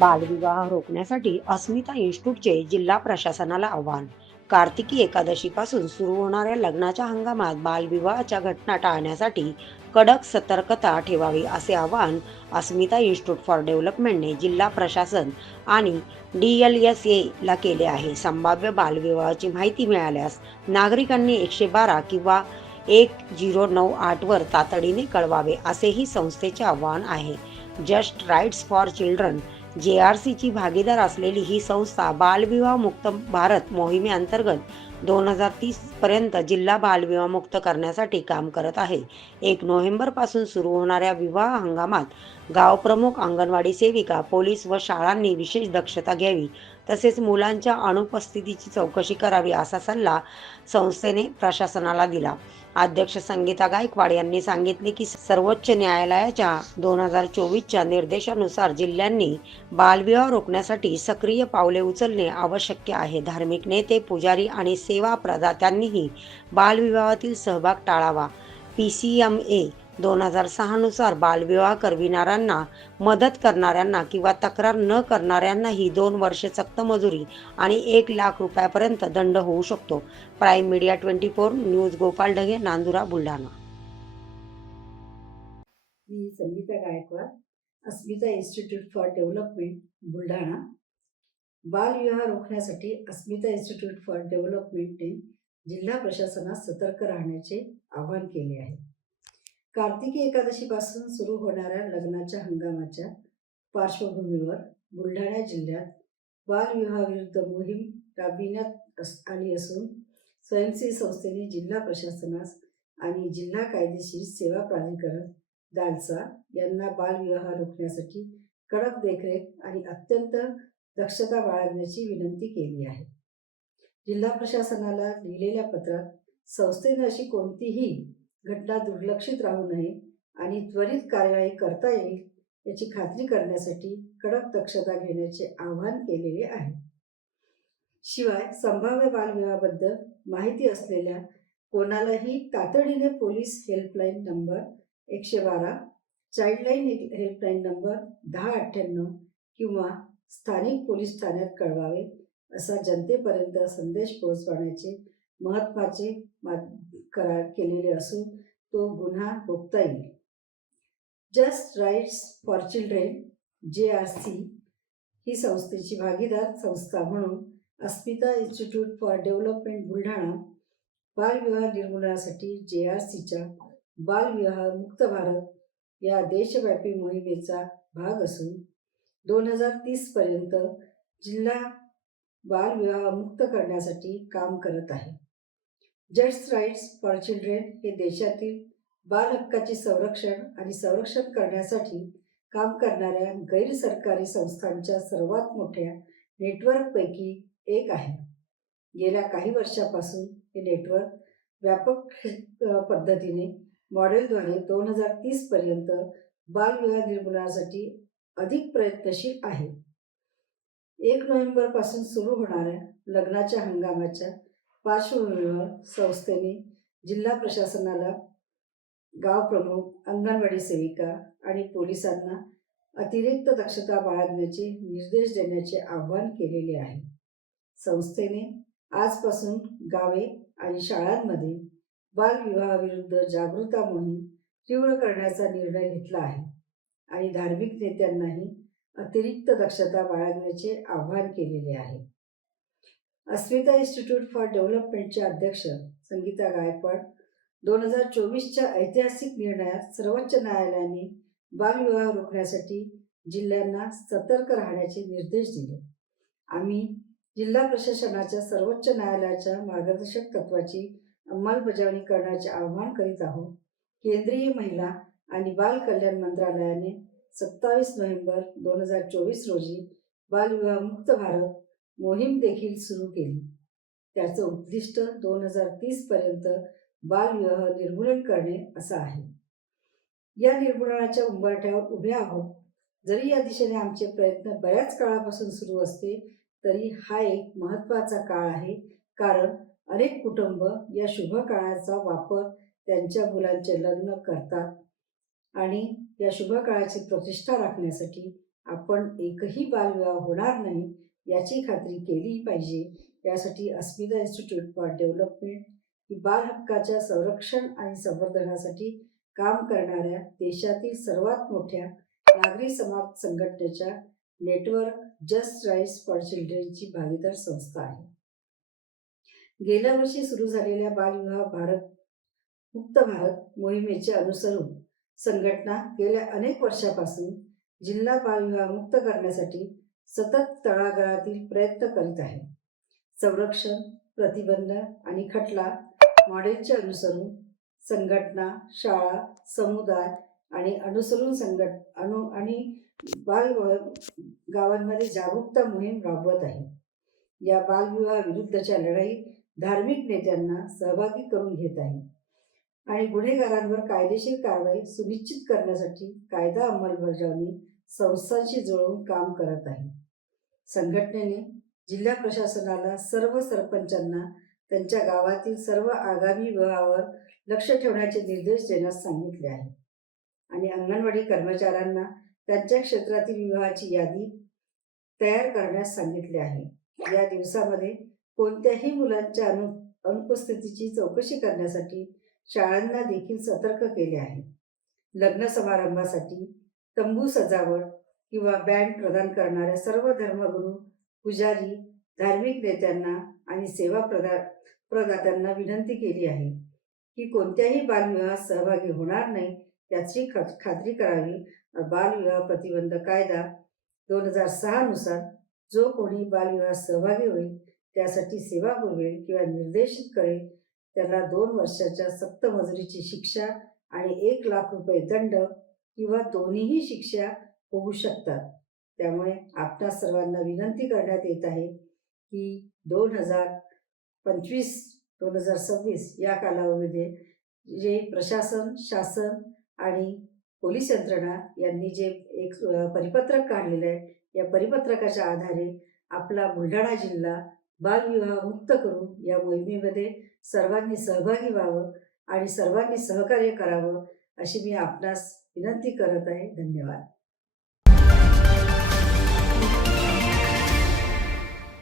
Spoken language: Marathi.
बालविवाह रोखण्यासाठी अस्मिता इन्स्टिट्यूटचे जिल्हा प्रशासनाला आव्हान. कार्तिकी एकादशीपासून सुरू होणाऱ्या लग्नाच्या हंगामात बालविवाहाच्या घटना टाळण्यासाठी कडक सतर्कता ठेवावी असे आवाहन अस्मिता इन्स्टिट्यूट फॉर डेव्हलपमेंटने जिल्हा प्रशासन आणि डी एल एस एला केले आहे. संभाव्य बालविवाहाची माहिती मिळाल्यास नागरिकांनी एकशे बारा किंवा एक झिरो नऊ आठवर तातडीने कळवावे असेही संस्थेचे आवाहन आहे. Just rights for children J R सीची भागीदार असलेली ही संस्था बालविवाह मुक्त भारत मोहिमेअंतर्गत दोन हजार तीस पर्यंत जिल्हा बालविवाह मुक्त करण्यासाठी काम करत आहे. एक नोव्हेंबरपासून सुरू होणाऱ्या विवाह हंगामात गावप्रमुख अंगणवाडी सेविका पोलीस व शाळांनी विशेष दक्षता घ्यावी. तसेच मुलांच्या अनुपस्थितीची चौकशी करावी असा सल्ला संस्थेने प्रशासनाला दिला. अध्यक्ष संगीता गायकवाड यांनी सांगितले की सर्वोच्च न्यायालयाच्या दोन हजार चोवीसच्या निर्देशानुसार जिल्ह्यांनी बालविवाह रोखण्यासाठी सक्रिय पावले उचलणे आवश्यक आहे. धार्मिक नेते पुजारी आणि सेवा प्रदात्यांनीही बालविवाहातील सहभाग टाळावा. पी सी एम ए दोन हजार सहानुसार बालविवाह करविणाऱ्यांना मदत करणाऱ्यांना किंवा तक्रार न करणाऱ्यांनाही दोन वर्षे सक्त मजुरी आणि एक लाख रुपयापर्यंत दंड होऊ शकतो. Prime media twenty four news Gopal Dhage Nandura Buldhana. Me Sangita Gaikwad Asmita institute for development Buldhana. बालविवाह रोखण्यासाठी अस्मिता इन्स्टिट्यूट फॉर डेव्हलपमेंटने जिल्हा प्रशासनास सतर्क राहण्याचे आवाहन केले आहे. कार्तिकी एकादशीपासून सुरू होणाऱ्या लग्नाच्या हंगामाच्या पार्श्वभूमीवर बुलढाणा जिल्ह्यात बालविवाहाविरुद्ध मोहीम राबविण्यात अस- आली असून स्वयंसेवी संस्थेने जिल्हा प्रशासनास आणि जिल्हा कायदेशीर सेवा प्राधिकरण दालसा यांना बालविवाह रोखण्यासाठी कडक देखरेख आणि अत्यंत दक्षता बाळगण्याची विनंती केली आहे. जिल्हा प्रशासनाला लिहिलेल्या पत्रात संस्थेने अशी कोणतीही घटना दुर्लक्षित राहू नये आणि त्वरित कार्यवाही करता येईल याची खात्री करण्यासाठी कडक दक्षता घेण्याचे आवाहन केलेले आहे. शिवाय संभाव्य बालविवाहाबद्दल माहिती असलेल्या कोणालाही तातडीने पोलीस हेल्पलाईन नंबर एकशे बारा चाइल्डलाईन हेल्पलाईन नंबर दहा अठ्ठ्याण्णव किंवा स्थानिक पोलीस ठाण्यात कळवावे असा जनतेपर्यंत संदेश पोहोचवण्याचे महत्त्वाचे मा करार केलेले असून तो गुन्हा रोखता येईल. Just rights for children J R C ही संस्थेची भागीदार संस्था म्हणून Asmita institute for development Buldhana बालविवाह निर्मूलनासाठी जे आर सीच्या बालविवाह मुक्त भारत या देशव्यापी मोहिमेचा भाग असून दोन हजार तीसपर्यंत जिल्हा बालविवाह मुक्त करण्यासाठी काम करत आहे. जस्ट राईट्स फॉर चिल्ड्रेन हे देशातील बाल हक्काचे संरक्षण आणि संरक्षण करण्यासाठी काम करणाऱ्या गैरसरकारी संस्थांच्या सर्वात मोठ्या नेटवर्कपैकी एक आहे. गेल्या काही वर्षापासून हे नेटवर्क व्यापक पद्धतीने मॉडेलद्वारे दोन हजार तीसपर्यंत बालविवाह निर्मूलनासाठी अधिक प्रयत्नशील आहे. एक नोव्हेंबरपासून सुरू होणाऱ्या लग्नाच्या हंगामाच्या पार्श्वभूमीवर संस्थेने जिल्हा प्रशासनाला गाव प्रमुख अंगणवाडी सेविका आणि पोलिसांना अतिरिक्त दक्षता बाळगण्याचे निर्देश देण्याचे आवाहन केलेले आहे. संस्थेने आजपासून गावे आणि शाळांमध्ये बालविवाहाविरुद्ध जागृता मोहीम तीव्र करण्याचा निर्णय घेतला आहे आणि धार्मिक नेत्यांनाही अतिरिक्त दक्षता बाळगण्याचे आवाहन केलेले आहे. अस्मिता इन्स्टिट्यूट फॉर डेव्हलपमेंटचे अध्यक्ष संगीता गायकवाड. दोन हजार चोवीसच्या ऐतिहासिक निर्णयात सर्वोच्च न्यायालयाने बालविवाह रोखण्यासाठी जिल्ह्यांना सतर्क राहण्याचे निर्देश दिले. आम्ही जिल्हा प्रशासनाच्या सर्वोच्च न्यायालयाच्या मार्गदर्शक तत्वाची अंमलबजावणी करण्याचे आवाहन करीत आहोत. केंद्रीय महिला आणि बाल कल्याण मंत्रालयाने सत्तावीस नोव्हेंबर दोन हजार चोवीस रोजी बालविवाह मुक्त भारत मोहीम देखील सुरू केली. त्याचं उद्दिष्ट दोन हजार तीसपर्यंत बालविवाह निर्मूलन करणे असं आहे. या निर्मूलनाच्या उंबरठ्यावर उभे आहोत. जरी या दिशेने आमचे प्रयत्न बऱ्याच काळापासून सुरू असते तरी हा एक महत्त्वाचा काळ आहे. कारण अनेक कुटुंब या शुभ काळाचा वापर त्यांच्या मुलांचे लग्न करतात आणि या शुभ काळाची प्रतिष्ठा राखण्यासाठी आपण एकही बालविवाह होणार नाही याची खात्री केली पाहिजे. यासाठी अस्मिता इन्स्टिट्यूट फॉर डेव्हलपमेंट ही बाल हक्काच्या संरक्षण आणि संवर्धनासाठी काम करणाऱ्या देशातील सर्वात मोठ्या नागरी समाज संघटनेच्या नेटवर्क जस्ट राईट्स फॉर चिल्ड्रनची भागीदार संस्था आहे. गेल्या वर्षी सुरू झालेल्या बालविवाह भारत मुक्त भारत मोहिमेचे अनुसरून संघटना गेल्या अनेक वर्षापासून जिल्हा बालविवाह मुक्त करण्यासाठी सतत तळागाळातील प्रयत्न करीत आहे. संरक्षण प्रतिबंध आणि खटला मॉडेलचे अनुसरून संघटना शाळा समुदाय आणि अनुसरून संघट अनु आणि बाल गावांमध्ये जागरूकता मोहीम राबवत आहे. या बालविवाह विरुद्धच्या लढाईत धार्मिक नेत्यांना सहभागी करून घेत आहे आणि गुन्हेगारांवर कायदेशीर कारवाई सुनिश्चित करण्यासाठी कायदा अंमलबजावणी संस्थांशी जुळवून काम करत आहे. संघटनेने जिल्हा प्रशासनाला सर्व सरपंचांना त्यांच्या गावातील सर्व आगामी विवाहावर लक्ष ठेवण्याचे निर्देश देण्यास सांगितले आहे. आणि अंगणवाडी कर्मचाऱ्यांना त्यांच्या क्षेत्रातील विवाहाची यादी तयार करण्यास सांगितले आहे. या दिवसामध्ये कोणत्याही मुलांच्या अनु अनुपस्थितीची चौकशी करण्यासाठी शाळांना देखील सतर्क केले आहे. लग्न समारंभासाठी तंबू सजावट किंवा बँड प्रदान करणाऱ्या सर्व धर्मगुरू पुजारी धार्मिक नेत्यांना आणि सेवा प्रदा प्रदात्यांना विनंती केली आहे की कोणत्याही बालविवाहात सहभागी होणार नाही याची ख खात्री करावी. बालविवाह प्रतिबंध कायदा दोन हजार सहानुसार जो कोणी बालविवाहात सहभागी होईल त्यासाठी सेवा पुरवेल किंवा निर्देशित करेल त्याला दोन वर्षाच्या सक्त मजुरीची शिक्षा आणि एक लाख रुपये दंड किंवा दोन्हीही शिक्षा होऊ शकतात. त्यामुळे आपणा सर्वांना विनंती करण्यात येत आहे की दोन हजार पंचवीस दोन हजार सव्वीस या कालावधीमध्ये जे प्रशासन शासन आणि पोलीस यंत्रणा यांनी जे एक परिपत्रक काढलेलं आहे या परिपत्रकाच्या आधारे आपला बुलढाणा जिल्हा बालविवाह मुक्त करून या मोहिमेमध्ये सर्वांनी सहभागी व्हावं आणि सर्वांनी सहकार्य करावं अशी मी आपणास विनंती करत आहे. धन्यवाद.